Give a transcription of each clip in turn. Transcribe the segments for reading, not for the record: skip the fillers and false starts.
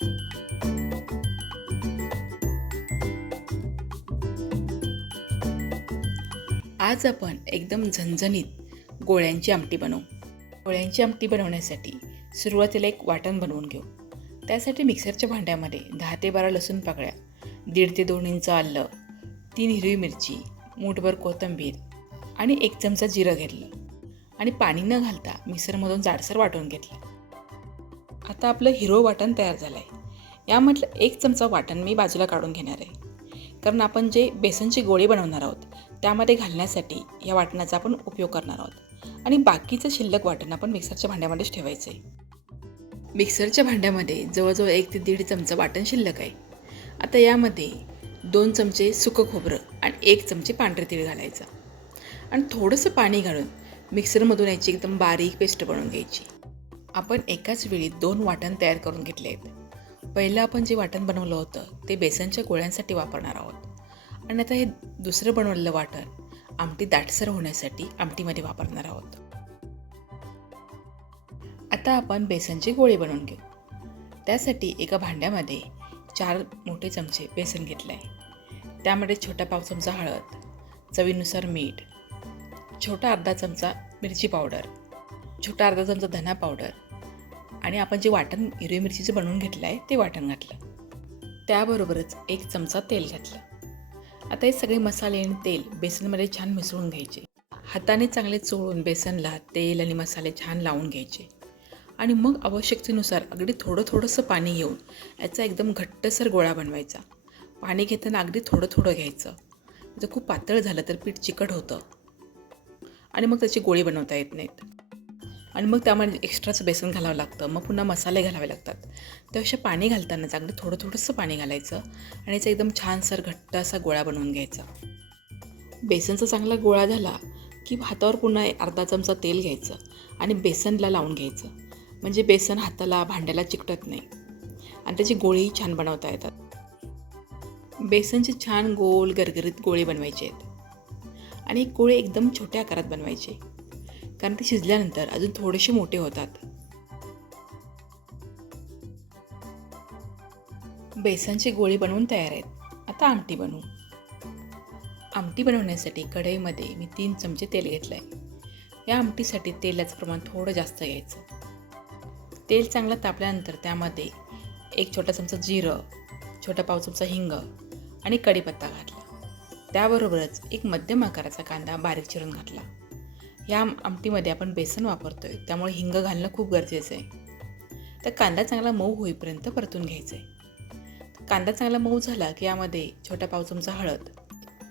आज आपण एकदम झणझणीत गोळ्यांची आमटी बनवू. गोळ्यांची आमटी बनवण्यासाठी सुरुवातीला एक वाटण बनवून घेऊ. त्यासाठी मिक्सरच्या भांड्यामध्ये 10 ते 12 लसूण पाकळ्या, 1.5 ते 2 इंच आलं, 3 हिरवी मिरची, मूठभर कोथिंबीर आणि 1 चमचा जिरं घेतलं आणि पाणी न घालता मिक्सरमधून जाडसर वाटून घेतलं. आता आपलं हिरवं वाटण तयार झालं आहे. यामधलं 1 चमचा वाटण मी बाजूला काढून घेणार आहे, कारण आपण जे बेसनची गोळी बनवणार आहोत त्यामध्ये घालण्यासाठी या वाटणाचा आपण उपयोग करणार आहोत आणि बाकीचं शिल्लक वाटण आपण मिक्सरच्या भांड्यामध्येच ठेवायचं आहे. मिक्सरच्या भांड्यामध्ये जवळजवळ 1 ते 1.5 चमचा वाटण शिल्लक आहे. आता यामध्ये 2 चमचे सुकं खोबरं आणि 1 चमचे पांढरे तीळ घालायचं आणि थोडंसं पाणी घालून मिक्सरमधून याची एकदम बारीक पेस्ट बनवून घ्यायची. आपण एकाच वेळी 2 वाटण तयार करून घेतले आहेत. पहिलं आपण जे वाटण बनवलं होतं ते बेसनच्या गोळ्यांसाठी वापरणार आहोत आणि आता हे दुसरं बनवलेलं वाटण आमटी दाटसर होण्यासाठी आमटीमध्ये वापरणार आहोत. आता आपण बेसनची गोळी बनवून घेऊ. त्यासाठी एका भांड्यामध्ये 4 मोठे चमचे बेसन घेतलं आहे. त्यामध्ये छोटा पाव चमचा हळद, चवीनुसार मीठ, छोटा अर्धा चमचा मिरची पावडर, छोटा अर्धा चमचा धना पावडर आणि आपण जे वाटण हिरवी मिरचीचं बनवून घेतलं आहे ते वाटण घातलं. त्याबरोबरच 1 चमचा तेल घातलं. आता हे सगळे मसाले आणि तेल बेसनमध्ये छान मिसळून घ्यायचे. हाताने चांगले चोळून बेसनला तेल आणि मसाले छान लावून घ्यायचे आणि मग आवश्यकतेनुसार अगदी थोडंसं पाणी घेऊन याचा एकदम घट्टसर गोळा बनवायचा. पाणी घेताना अगदी थोडं घ्यायचं. जर खूप पातळ झालं तर पीठ चिकट होतं आणि मग त्याची गोळी बनवता येत नाहीत आणि मग त्यामध्ये एक्स्ट्राचं बेसन घालावं लागतं. मग पुन्हा मसाले घालावे लागतात. त्यापेक्षा पाणी घालतानाच अगदी थोडंसं पाणी घालायचं आणि याचा एकदम छानसर घट्ट असा गोळा बनवून घ्यायचा. बेसनचा चांगला गोळा झाला की हातावर पुन्हा अर्धा चमचा तेल घ्यायचं आणि बेसनला लावून घ्यायचं. म्हणजे बेसन हाताला भांड्याला चिकटत नाही आणि त्याची गोळीही छान बनवता येतात. बेसनची छान गोल गरगरीत गोळे बनवायचे आहेत आणि गोळे एकदम छोट्या आकारात बनवायचे, कारण ते शिजल्यानंतर अजून थोडेसे मोठे होतात. बेसनची गोळी बनवून तयार आहेत. आता आमटी बनवू. आमटी बनवण्यासाठी कढईमध्ये मी 3 चमचे तेल घेतलं आहे. या आमटीसाठी तेलाचं प्रमाण थोडं जास्त घ्यायचं. तेल चांगलं तापल्यानंतर त्यामध्ये 1 छोटा चमचा जिरं, छोटा पाव चमचा हिंग आणि कढीपत्ता घातला. त्याबरोबरच 1 मध्यम आकाराचा कांदा बारीक चिरून घातला. या आमटीमध्ये आपण बेसन वापरतोय त्यामुळे हिंग घालणं खूप गरजेचं आहे. तर कांदा चांगला मऊ होईपर्यंत परतून घ्यायचा आहे. कांदा चांगला मऊ झाला की यामध्ये छोटा पाव चमचा हळद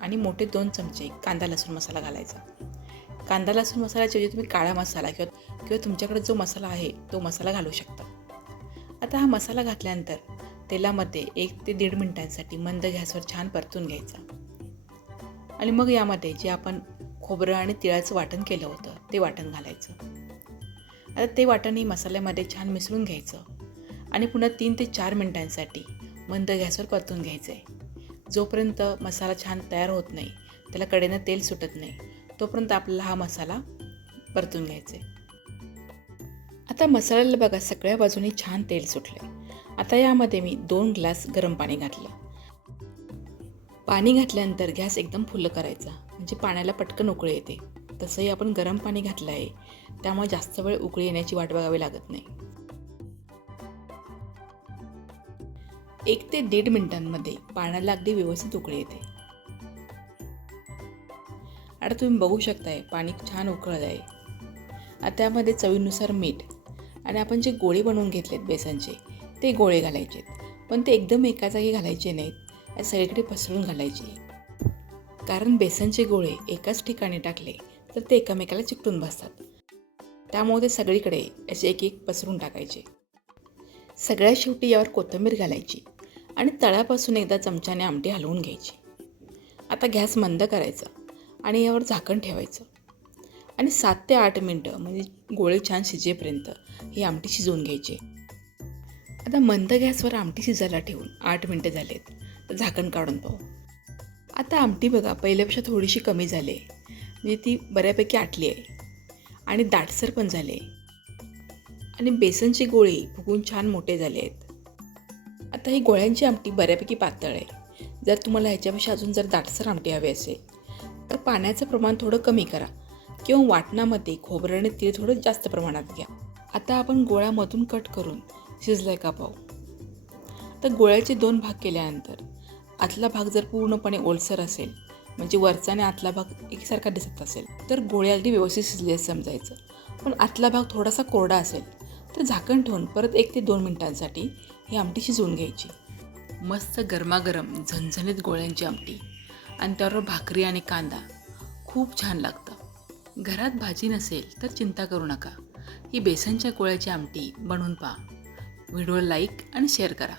आणि मोठे 2 चमचे कांदा लसूण मसाला घालायचा. कांदा लसूण मसाल्याच्या ऐवजी तुम्ही काळा मसाला किंवा तुमच्याकडे जो मसाला आहे तो मसाला घालू शकता. आता हा मसाला घातल्यानंतर तेलामध्ये 1 ते 1.5 मिनिटांसाठी मंद गॅसवर छान परतून घ्यायचा आणि मग यामध्ये जे आपण खोबरं आणि तिळाचं वाटण केलं होतं ते वाटण घालायचं. आता ते वाटणही मसाल्यामध्ये छान मिसळून घ्यायचं आणि पुन्हा 3 ते 4 मिनिटांसाठी मंद गॅसवर परतून घ्यायचं आहे. जोपर्यंत मसाला छान तयार होत नाही, त्याला कडेनं तेल सुटत नाही, तोपर्यंत आपल्याला हा मसाला परतून घ्यायचा आहे. आता मसाल्याला बघा सगळ्या बाजूनी छान तेल सुटले. आता यामध्ये मी 2 ग्लास गरम पाणी घातलं. पाणी घातल्यानंतर गॅस एकदम फुल्ल करायचा, म्हणजे पाण्याला पटकन उकळी येते. तसंही आपण गरम पाणी घातलं आहे त्यामुळे जास्त वेळ उकळी येण्याची वाट बघावी लागत नाही. 1 ते 1.5 मिनिटांमध्ये पाण्याला अगदी व्यवस्थित उकळी येते. आता तुम्ही बघू शकताय पाणी छान उकळलं आहे. आता त्यामध्ये चवीनुसार मीठ आणि आपण जे गोळे बनवून घेतलेत बेसनचे ते गोळे घालायचे, पण ते एकदम एका जागी घालायचे नाहीत, या सगळीकडे पसरून घालायचे. कारण बेसनचे गोळे एकाच ठिकाणी टाकले तर ते एकमेकाला चिकटून बसतात. त्यामुळे ते सगळीकडे असे एक पसरून टाकायचे. सगळ्यात शेवटी यावर कोथिंबीर घालायची आणि तळापासून एकदा चमच्याने आमटी हलवून घ्यायची. आता गॅस मंद करायचा आणि यावर झाकण ठेवायचं आणि 7 ते 8 मिनटं म्हणजे गोळे छान शिजेपर्यंत ही आमटी शिजवून घ्यायची. आता मंद गॅसवर आमटी शिजायला ठेवून 8 मिनटं झालेत, तर झाकण काढून पाहू. आता आमटी बघा पहिल्यापेक्षा थोडीशी कमी झाली आहे, म्हणजे ती बऱ्यापैकी आटली आहे आणि दाटसर पण झाली आहे आणि बेसनची गोळी फुगून छान मोठे झाले आहेत. आता ही गोळ्यांची आमटी बऱ्यापैकी पातळ आहे. जर तुम्हाला ह्याच्यापेक्षा अजून जर दाटसर आमटी हवी असेल तर पाण्याचं प्रमाण थोडं कमी करा किंवा वाटणामध्ये खोबरं आणि तीळ थोडं जास्त प्रमाणात घ्या. आता आपण गोळ्यामधून कट करून शिजलाय का पाहू. तर गोळ्याचे 2 भाग केल्यानंतर आतला भाग जर पूर्णपणे ओलसर असेल, म्हणजे वरचा आणि आतला भाग एकसारखा दिसत असेल तर गोळे अगदी व्यवस्थित शिजले असं समजायचं. पण आतला भाग थोडासा कोरडा असेल तर झाकण ठेवून परत 1 ते 2 मिनिटांसाठी ही आमटी शिजवून घ्यायची. मस्त गरमागरम झणझणीत गोळ्यांची आमटी आणि त्याबरोबर भाकरी आणि कांदा खूप छान लागतं. घरात भाजी नसेल तर चिंता करू नका, ही बेसनच्या गोळ्याची आमटी बनवून पहा. व्हिडिओ लाईक आणि शेअर करा.